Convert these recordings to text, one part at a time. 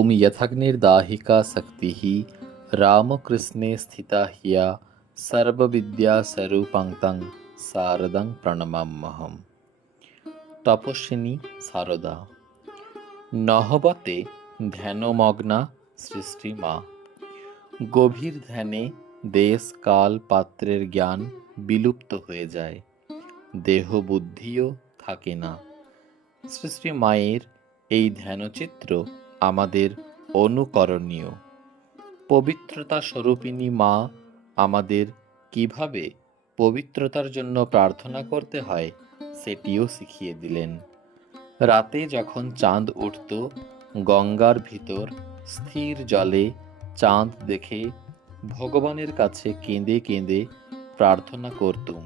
ओम यथाग्निर्दाहिका शक्तिः रामकृष्णे स्थिता हिया सर्वविद्यास्वरूपां तं শারদাং প্রণমাম্যহম। তপস্বিনী শারদা। নহবতে ধ্যানমগ্না সৃষ্টি মা। গভীর ধ্যানে দেশ কাল পাত্রের জ্ঞান বিলুপ্ত হয়ে যায়, দেহ বুদ্ধিও থাকে না। সৃষ্টি মায়ের এই ধ্যানচিত্র আমাদের অনুকরণীয়। পবিত্রতা স্বরূপিণী মা আমাদের কিভাবে পবিত্রতার জন্য প্রার্থনা করতে হয় সেটিও শিখিয়ে দিলেন। রাতে যখন চাঁদ উঠত, গঙ্গার ভিতর স্থির জলে চাঁদ দেখে ভগবানের কাছে কেঁদে কেঁদে প্রার্থনা করতুম,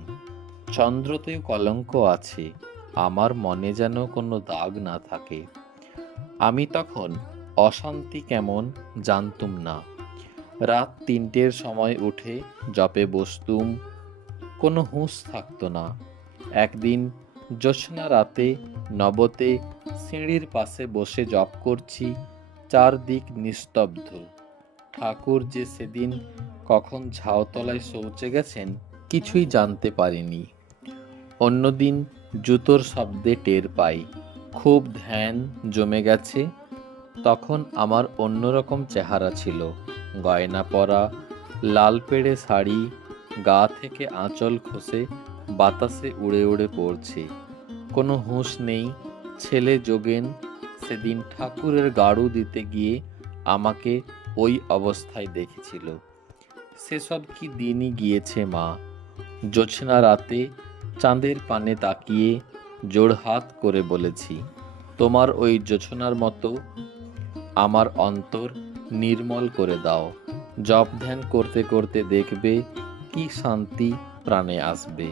চন্দ্রতেও কলঙ্ক আছে, আমার মনে যেন কোনো দাগ না থাকে। আমি তখন অশান্তি কেমন জানতুম না। রাত ৩টের সময় উঠে জপে বসতুম, কোনো হুঁশ থাকতো না। একদিন জ্যোৎস্না রাতে নবতে সিঁড়ির পাশে বসে জপ করছি, চারদিক নিস্তব্ধ। ঠাকুর যে সেদিন কখন ঝাউতলায় শৌচে গেছেন কিছুই জানতে পারিনি। অন্যদিন জুতোর শব্দে টের পাই খুব ধ্যান জমে গেছে। তখন আমার অন্যরকম চেহারা ছিল, গয়না পরা, লাল পেড়ে শাড়ি, গা থেকে আঁচল খসে বাতাসে উড়ে উড়ে পড়ছে, কোনো হুঁশ নেই। ছেলে যোগেন সেদিন ঠাকুরের গাড়ু দিতে গিয়ে আমাকে ওই অবস্থায় দেখেছিল। সেসব কি দিনই গিয়েছে মা। জ্যোৎস্না রাতে চাঁদের পানে তাকিয়ে জোড়হাত করে বলেছি, তোমার ওই জ্যোৎস্নার মতো আমার অন্তর নির্মল করে দাও। জপ ধ্যান করতে করতে দেখবে কি শান্তি প্রাণে আসবে।